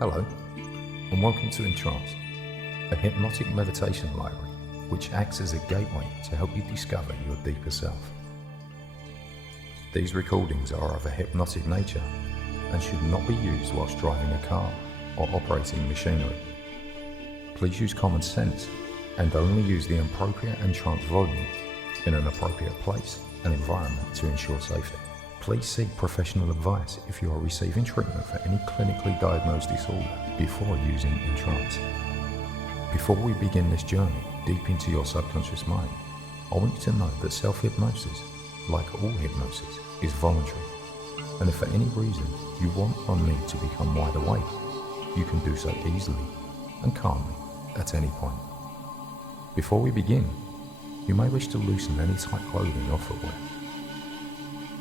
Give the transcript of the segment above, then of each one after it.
Hello, and welcome to EnTrance, a hypnotic meditation library which acts as a gateway to help you discover your deeper self. These recordings are of a hypnotic nature and should not be used whilst driving a car or operating machinery. Please use common sense and only use the appropriate EnTrance volume in an appropriate place and environment to ensure safety. Please seek professional advice if you are receiving treatment for any clinically diagnosed disorder before using EnTrance. Before we begin this journey deep into your subconscious mind, I want you to know that self-hypnosis, like all hypnosis, is voluntary, and if for any reason you want or need to become wide awake, you can do so easily and calmly at any point. Before we begin, you may wish to loosen any tight clothing or footwear.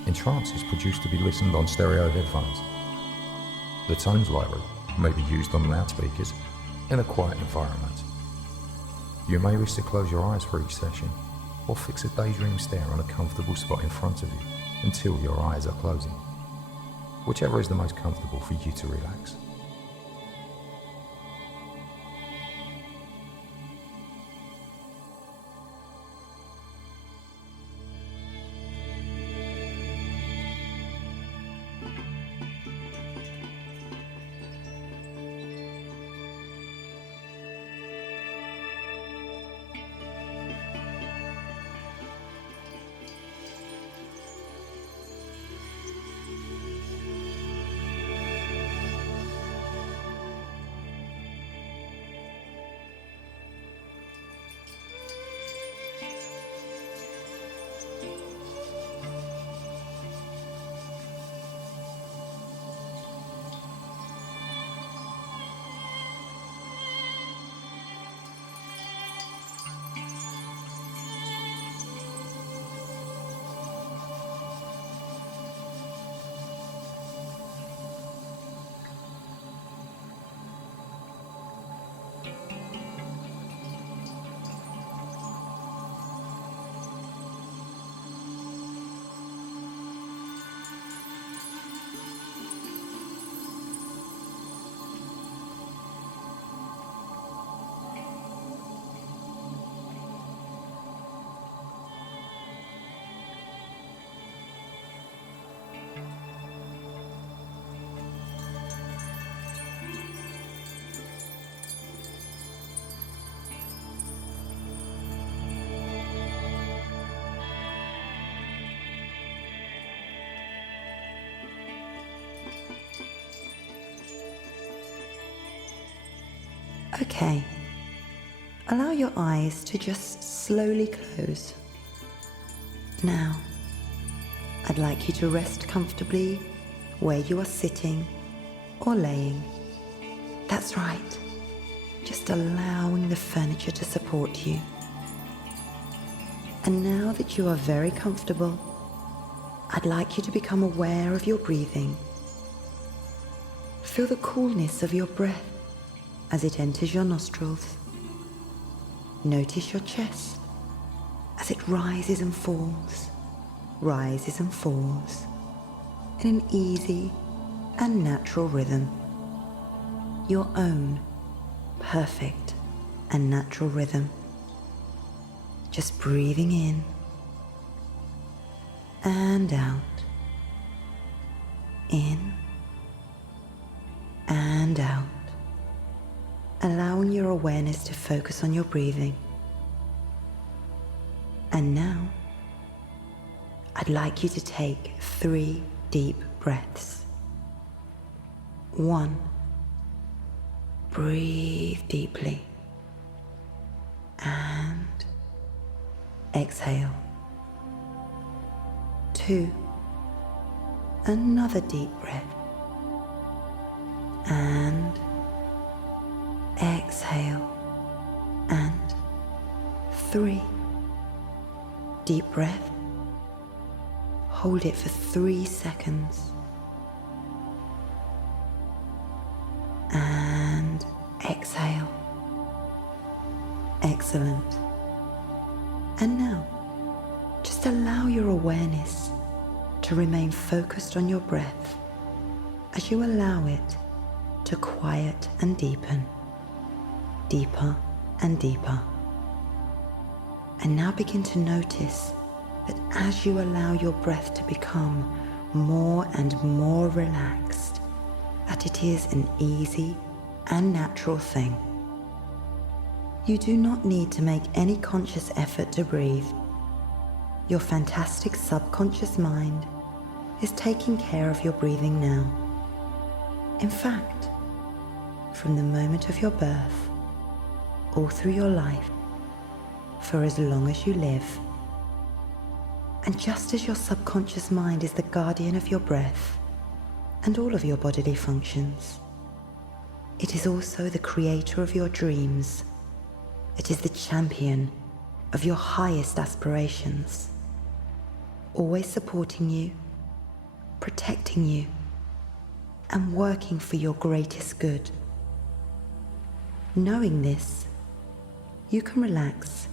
EnTrance is produced to be listened on stereo headphones. The tones library may be used on loudspeakers in a quiet environment. You may wish to close your eyes for each session or fix a daydream stare on a comfortable spot in front of you until your eyes are closing, whichever is the most comfortable for you to relax. Okay, allow your eyes to just slowly close. Now, I'd like you to rest comfortably where you are sitting or laying. That's right, just allowing the furniture to support you. And now that you are very comfortable, I'd like you to become aware of your breathing. Feel the coolness of your breath as it enters your nostrils. Notice your chest as it rises and falls in an easy and natural rhythm. Your own perfect and natural rhythm. Just breathing in and out, in and out. Allowing your awareness to focus on your breathing. And now, I'd like you to take 3 deep breaths. 1, breathe deeply and exhale. 2, another deep breath and exhale. And 3, deep breath. Hold it for 3 seconds. And exhale. Excellent. And now, just allow your awareness to remain focused on your breath as you allow it to quiet and deepen, deeper and deeper. And now begin to notice that as you allow your breath to become more and more relaxed, that it is an easy and natural thing. You do not need to make any conscious effort to breathe. Your fantastic subconscious mind is taking care of your breathing now. In fact, from the moment of your birth, all through your life, for as long as you live, and just as your subconscious mind is the guardian of your breath and all of your bodily functions, it is also the creator of your dreams. It is the champion of your highest aspirations, always supporting you, protecting you, and working for your greatest good. Knowing this, you can relax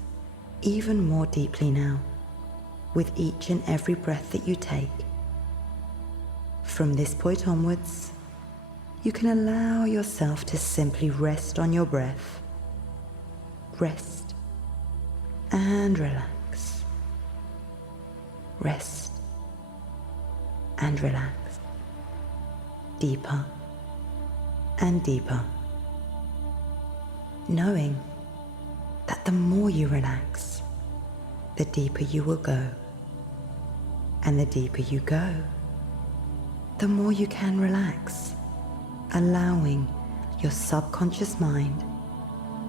even more deeply now with each and every breath that you take. From this point onwards, you can allow yourself to simply rest on your breath. Rest and relax. Rest and relax. Deeper and deeper. Knowing that the more you relax, the deeper you will go. And the deeper you go, the more you can relax, allowing your subconscious mind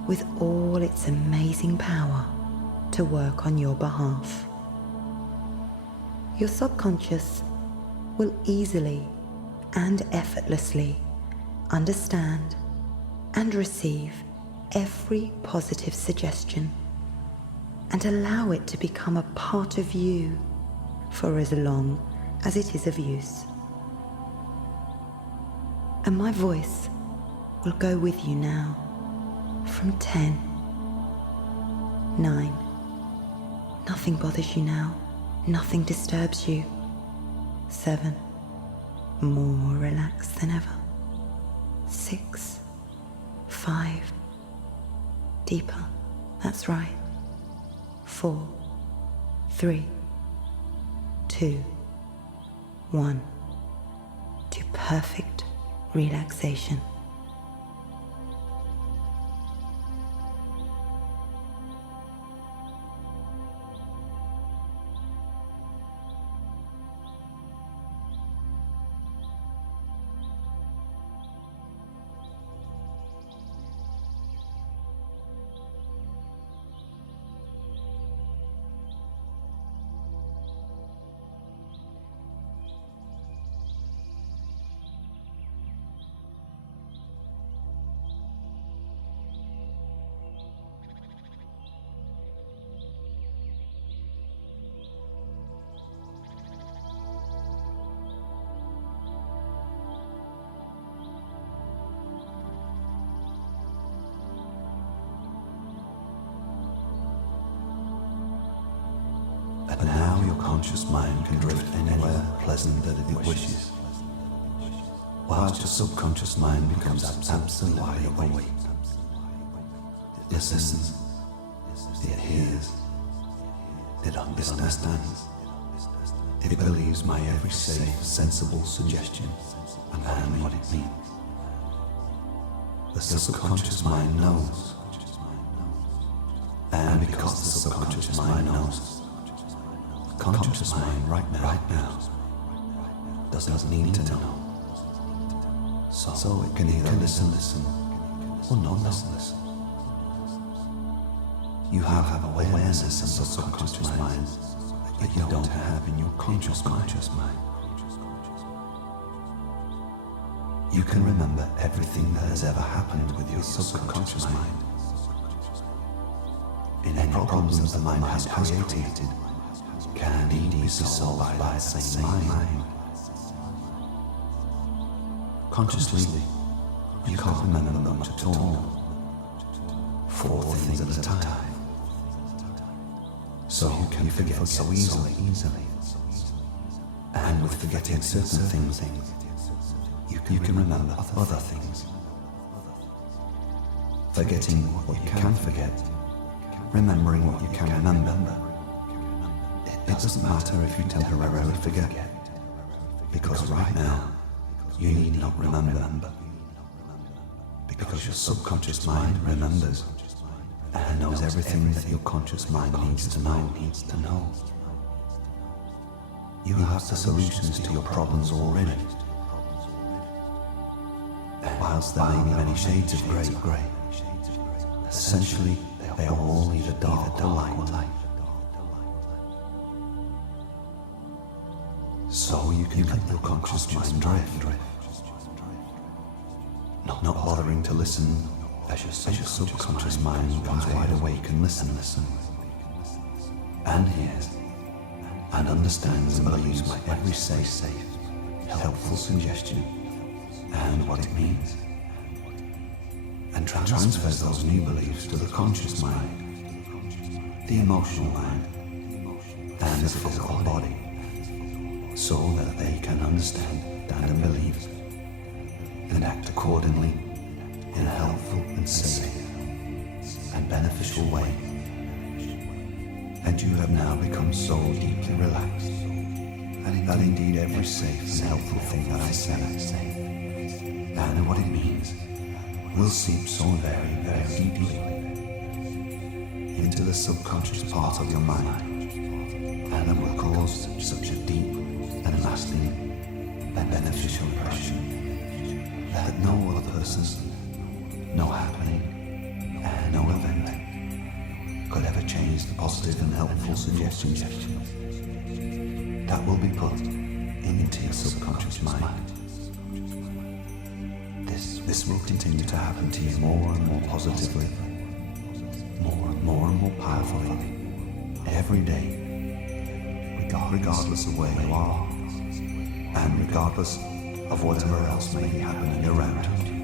with all its amazing power to work on your behalf. Your subconscious will easily and effortlessly understand and receive every positive suggestion and allow it to become a part of you for as long as it is of use. And my voice will go with you now from 10, 9, nothing bothers you now, nothing disturbs you, 7, more relaxed than ever, 6, 5, deeper, that's right, 4, 3, 2, 1, to perfect relaxation. And now your conscious mind can drift anywhere pleasant that it wishes, whilst your subconscious mind becomes absolutely awake. It listens, it hears, it understands, it believes my every safe, sensible suggestion and what it means. The subconscious mind knows, and because the subconscious mind knows, the conscious mind right now doesn't need to know. So it can either listen or not listen. You have awareness of the subconscious mind that you don't have in your conscious mind. You can remember everything that has ever happened with your subconscious mind. Any problems the mind has created can indeed be solved by that same mind. Consciously, you can't remember much at all. 4 things at a time. So you can forget so easily. And with forgetting certain things, you can remember other things. forgetting what you can forget, remembering what you can remember. It doesn't matter if you temporarily forget, because right now, you need not remember. Because your subconscious mind remembers and knows everything that your conscious mind needs to know. You have the solutions to your problems already. And whilst there may be many shades of grey, essentially they are all either dark or light. So you can let your conscious mind drift, not bothering to listen as your subconscious mind becomes wide awake and listens, and hears, and understands and believes my every safe, helpful suggestion and what it means, and transfers those new beliefs to the conscious mind, the emotional mind, and the physical body, so that they can understand and believe and act accordingly in a helpful and safe and beneficial way. And you have now become so deeply relaxed that indeed every safe and helpful thing that I say and what it means will seep so very, very deeply into the subconscious part of your mind, and it will cause such a deep and lasting and beneficial impression that no other person, no happening, and no event could ever change the positive and helpful suggestions that will be put into your subconscious mind. This will continue to happen to you more and more positively, more and more powerfully, every day, regardless of where you are, and regardless of whatever else may be happening around you.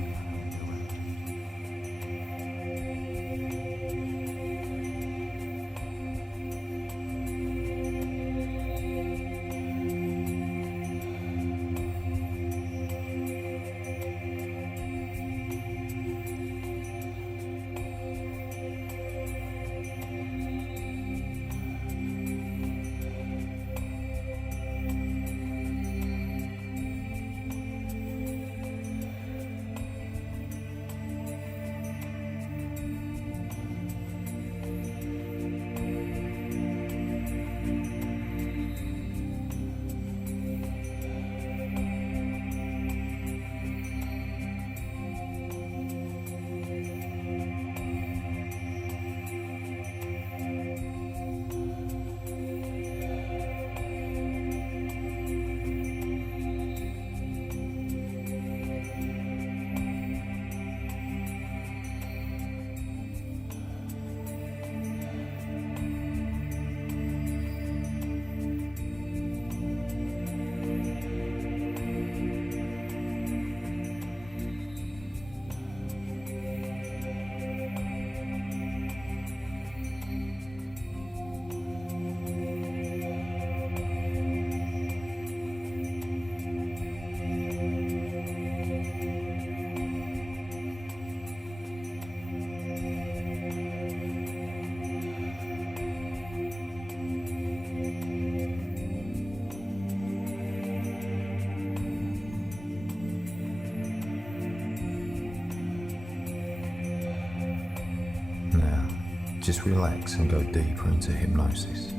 Just relax and go deeper into hypnosis.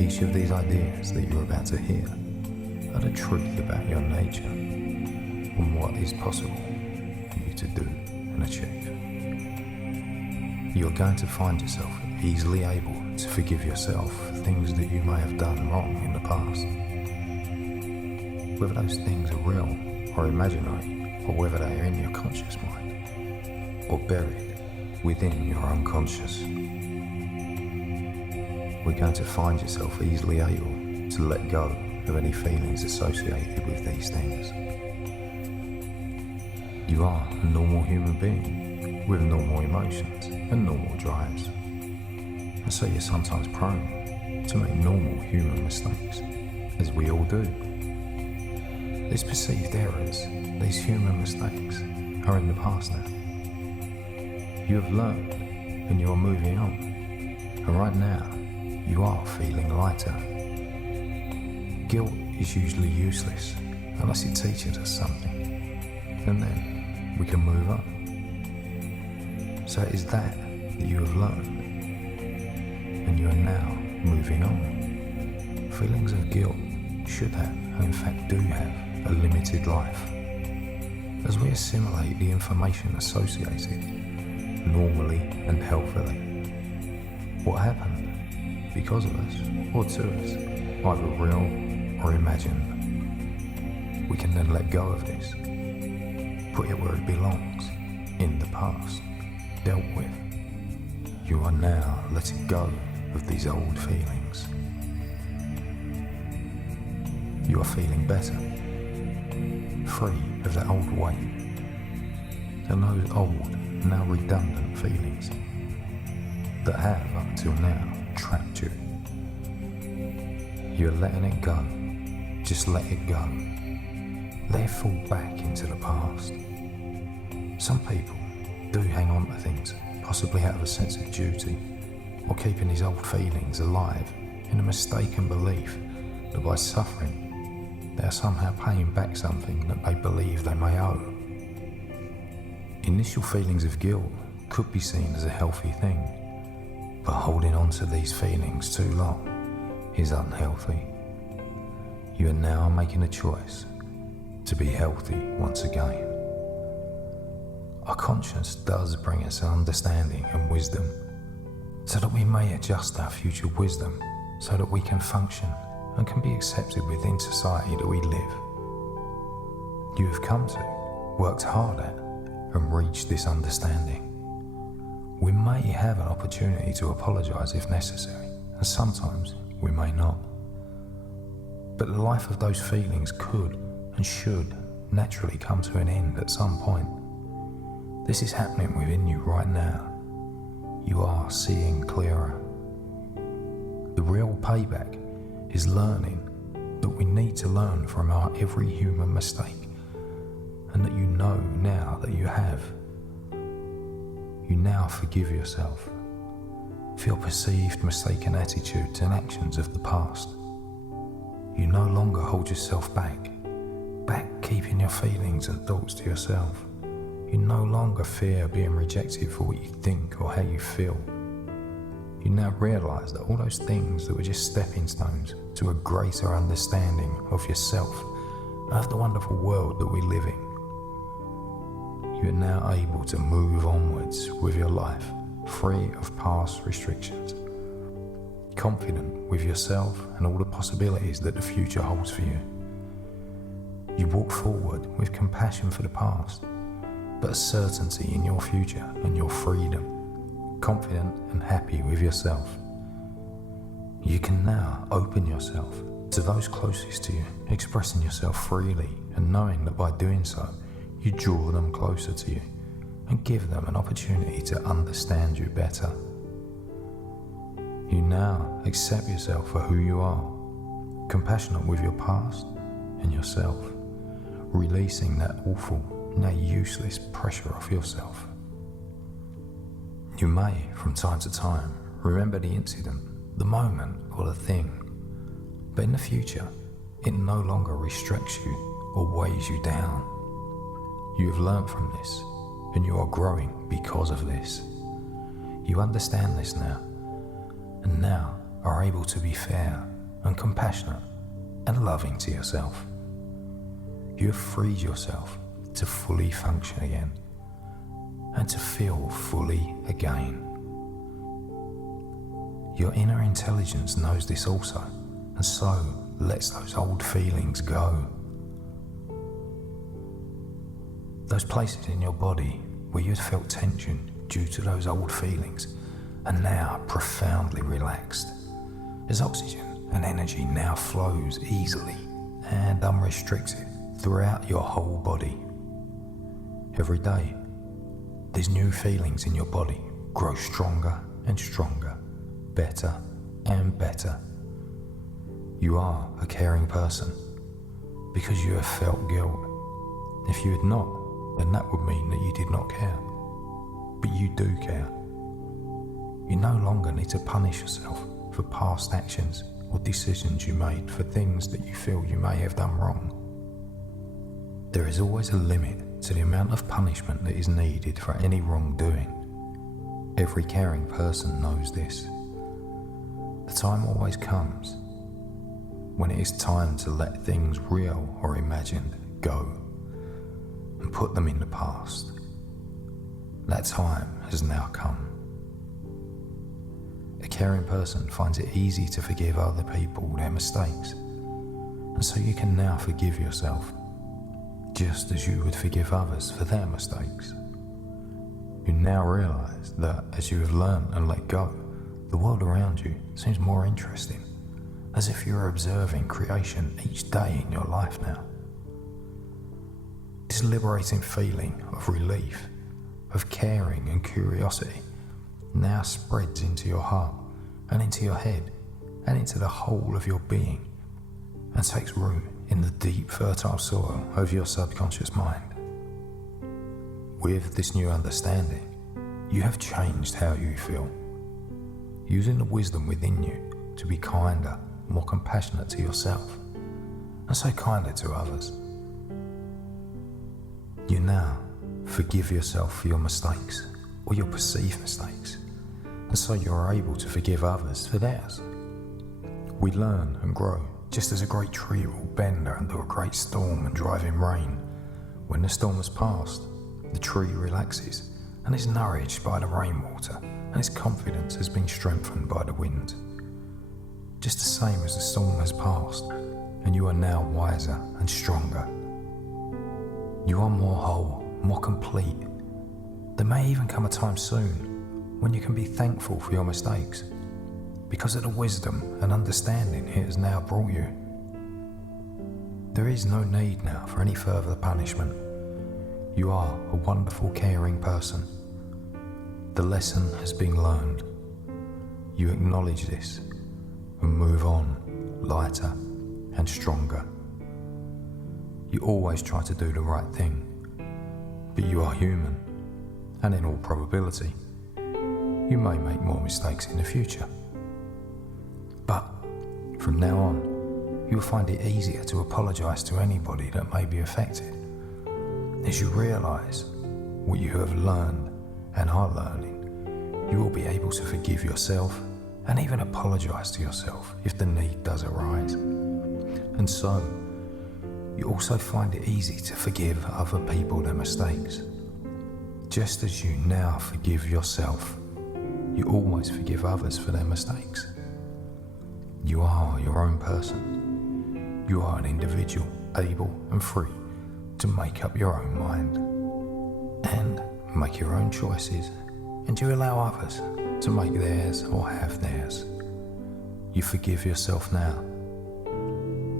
Each of these ideas that you're about to hear are the truth about your nature and what is possible for you to do and achieve. You're going to find yourself easily able to forgive yourself for things that you may have done wrong in the past. Whether those things are real or imaginary, or whether they are in your conscious mind or buried within your unconscious. We're going to find yourself easily able to let go of any feelings associated with these things. You are a normal human being with normal emotions and normal drives. And so you're sometimes prone to make normal human mistakes, as we all do. These perceived errors, these human mistakes, are in the past now. You have learned and you are moving on. And right now, you are feeling lighter. Guilt is usually useless unless it teaches us something. And then we can move on. So it is that you have learned. And you are now moving on. Feelings of guilt should have, and in fact do have, a limited life. As we assimilate the information associated, normally and healthily. What happened, because of us, or to us, either real or imagined. We can then let go of this, put it where it belongs, in the past, dealt with. You are now letting go of these old feelings. You are feeling better, free of that old weight, and those old, now redundant feelings that have, up till now, trapped you. You're letting it go. Just let it go. Let it fall back into the past. Some people do hang on to things, possibly out of a sense of duty, or keeping these old feelings alive in a mistaken belief that by suffering, they are somehow paying back something that they believe they may owe. Initial feelings of guilt could be seen as a healthy thing, but holding on to these feelings too long is unhealthy. You are now making a choice to be healthy once again. Our conscience does bring us understanding and wisdom, so that we may adjust our future wisdom so that we can function and can be accepted within society that we live. You have come to, worked hard at, and reached this understanding. We may have an opportunity to apologise if necessary, and sometimes we may not. But the life of those feelings could and should naturally come to an end at some point. This is happening within you right now. You are seeing clearer. The real payback is learning that we need to learn from our every human mistake, and that you know now that you have. You now forgive yourself for your perceived mistaken attitudes and actions of the past. You no longer hold yourself back keeping your feelings and thoughts to yourself. You no longer fear being rejected for what you think or how you feel. You now realise that all those things that were just stepping stones to a greater understanding of yourself and of the wonderful world that we live in. You are now able to move onwards with your life, free of past restrictions, confident with yourself and all the possibilities that the future holds for you. You walk forward with compassion for the past, but a certainty in your future and your freedom, confident and happy with yourself. You can now open yourself to those closest to you, expressing yourself freely and knowing that by doing so, you draw them closer to you and give them an opportunity to understand you better. You now accept yourself for who you are, compassionate with your past and yourself, releasing that awful, now useless pressure off yourself. You may, from time to time, remember the incident, the moment or the thing, but in the future, it no longer restricts you or weighs you down. You have learned from this, and you are growing because of this. You understand this now, and now are able to be fair and compassionate and loving to yourself. You have freed yourself to fully function again and to feel fully again. Your inner intelligence knows this also, and so lets those old feelings go. Those places in your body where you had felt tension due to those old feelings are now profoundly relaxed, as oxygen and energy now flows easily and unrestricted throughout your whole body. Every day, these new feelings in your body grow stronger and stronger, better and better. You are a caring person because you have felt guilt. If you had not, then that would mean that you did not care. but you do care. You no longer need to punish yourself for past actions or decisions you made for things that you feel you may have done wrong. There is always a limit to the amount of punishment that is needed for any wrongdoing. Every caring person knows this. The time always comes when it is time to let things real or imagined go and put them in the past. That time has now come. A caring person finds it easy to forgive other people their mistakes, and so you can now forgive yourself, just as you would forgive others for their mistakes. You now realise that as you have learned and let go, the world around you seems more interesting, as if you're observing creation each day in your life now. This liberating feeling of relief, of caring and curiosity now spreads into your heart and into your head and into the whole of your being and takes root in the deep fertile soil of your subconscious mind. With this new understanding, you have changed how you feel, using the wisdom within you to be kinder, more compassionate to yourself, and so kinder to others. You now forgive yourself for your mistakes or your perceived mistakes, and so you are able to forgive others for theirs. We learn and grow just as a great tree will bend under a great storm and driving rain. When the storm has passed, the tree relaxes and is nourished by the rainwater, and its confidence has been strengthened by the wind. Just the same as the storm has passed, and you are now wiser and stronger. You are more whole, more complete. There may even come a time soon when you can be thankful for your mistakes because of the wisdom and understanding it has now brought you. There is no need now for any further punishment. You are a wonderful, caring person. The lesson has been learned. You acknowledge this and move on, lighter and stronger. You always try to do the right thing, but you are human, and in all probability, you may make more mistakes in the future. But from now on, you will find it easier to apologise to anybody that may be affected, as you realise what you have learned and are learning. You will be able to forgive yourself and even apologise to yourself if the need does arise. And so, you also find it easy to forgive other people their mistakes. Just as you now forgive yourself, you always forgive others for their mistakes. You are your own person. You are an individual, able and free to make up your own mind and make your own choices, and you allow others to make theirs or have theirs. You forgive yourself now.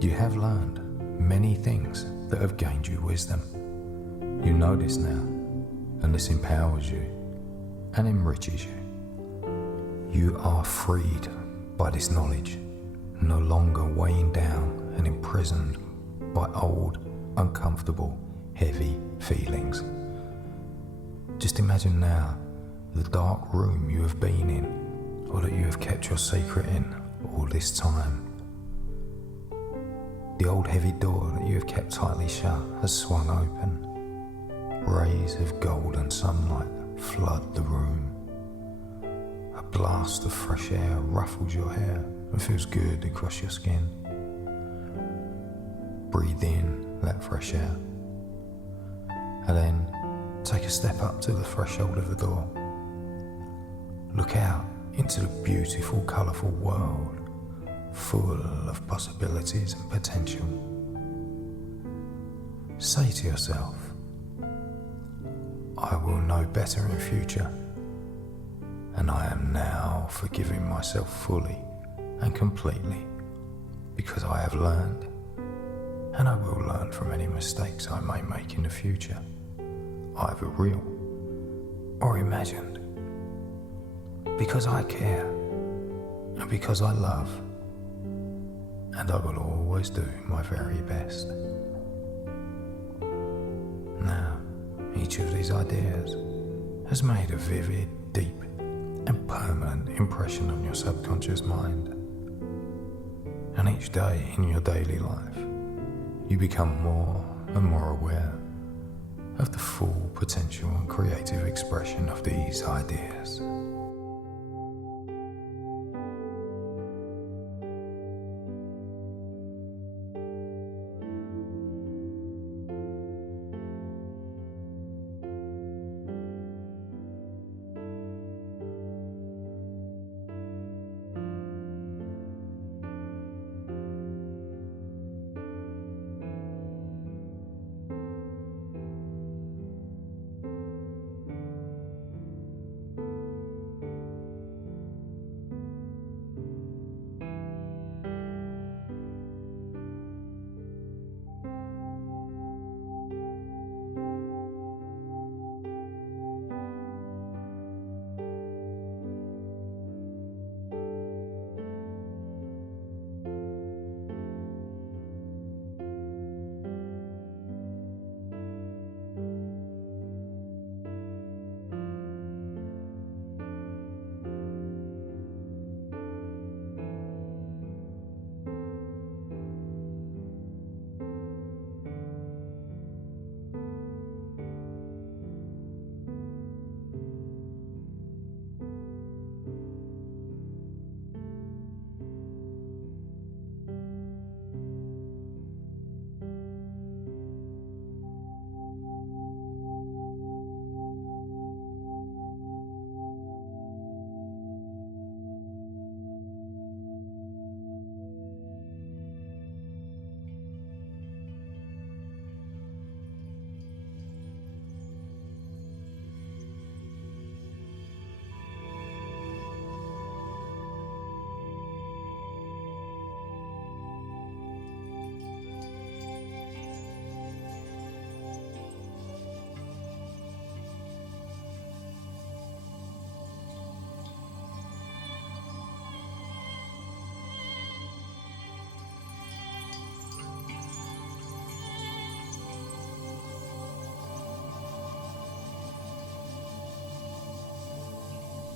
You have learned many things that have gained you wisdom. You know this now, and this empowers you and enriches you. You are freed by this knowledge, no longer weighing down and imprisoned by old, uncomfortable, heavy feelings. Just imagine now the dark room you have been in, or that you have kept your secret in all this time. The old heavy door that you have kept tightly shut has swung open. Rays of golden sunlight flood the room. A blast of fresh air ruffles your hair and feels good across your skin. Breathe in that fresh air, and then take a step up to the threshold of the door. Look out into the beautiful, colourful world, full of possibilities and potential. Say to yourself, I will know better in future, and I am now forgiving myself fully and completely because I have learned, and I will learn from any mistakes I may make in the future, either real or imagined, because I care and because I love, and I will always do my very best. Now, each of these ideas has made a vivid, deep, and permanent impression on your subconscious mind. And each day in your daily life, you become more and more aware of the full potential and creative expression of these ideas.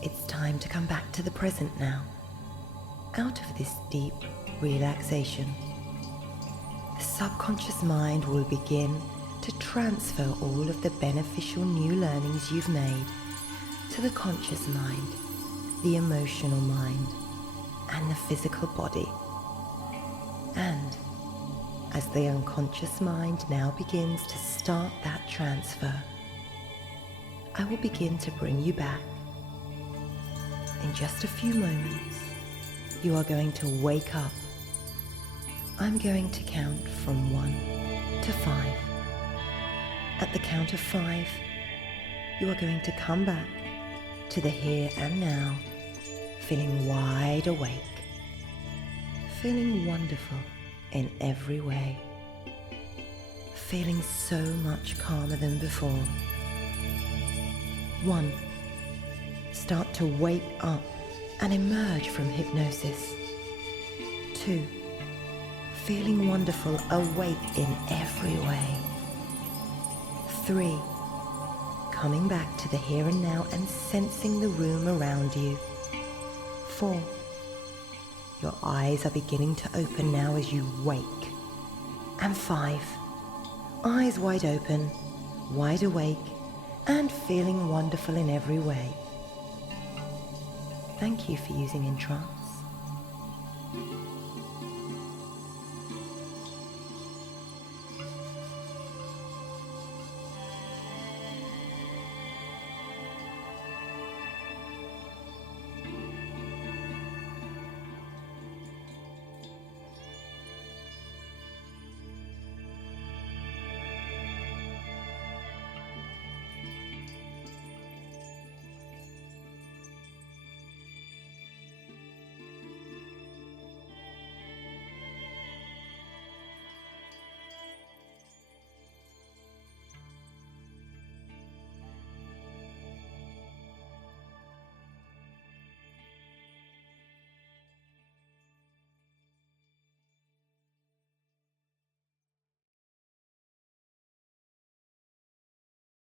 It's time to come back to the present now, out of this deep relaxation. The subconscious mind will begin to transfer all of the beneficial new learnings you've made to the conscious mind, the emotional mind, and the physical body. And as the unconscious mind now begins to start that transfer, I will begin to bring you back. In just a few moments, you are going to wake up. I'm going to count from 1 to 5. At the count of 5, you are going to come back to the here and now, feeling wide awake, feeling wonderful in every way, feeling so much calmer than before. 1. Start to wake up and emerge from hypnosis. 2. Feeling wonderful, awake in every way. 3. Coming back to the here and now and sensing the room around you. 4. Your eyes are beginning to open now as you wake. And 5. Eyes wide open, wide awake, and feeling wonderful in every way. Thank you for using EnTrance.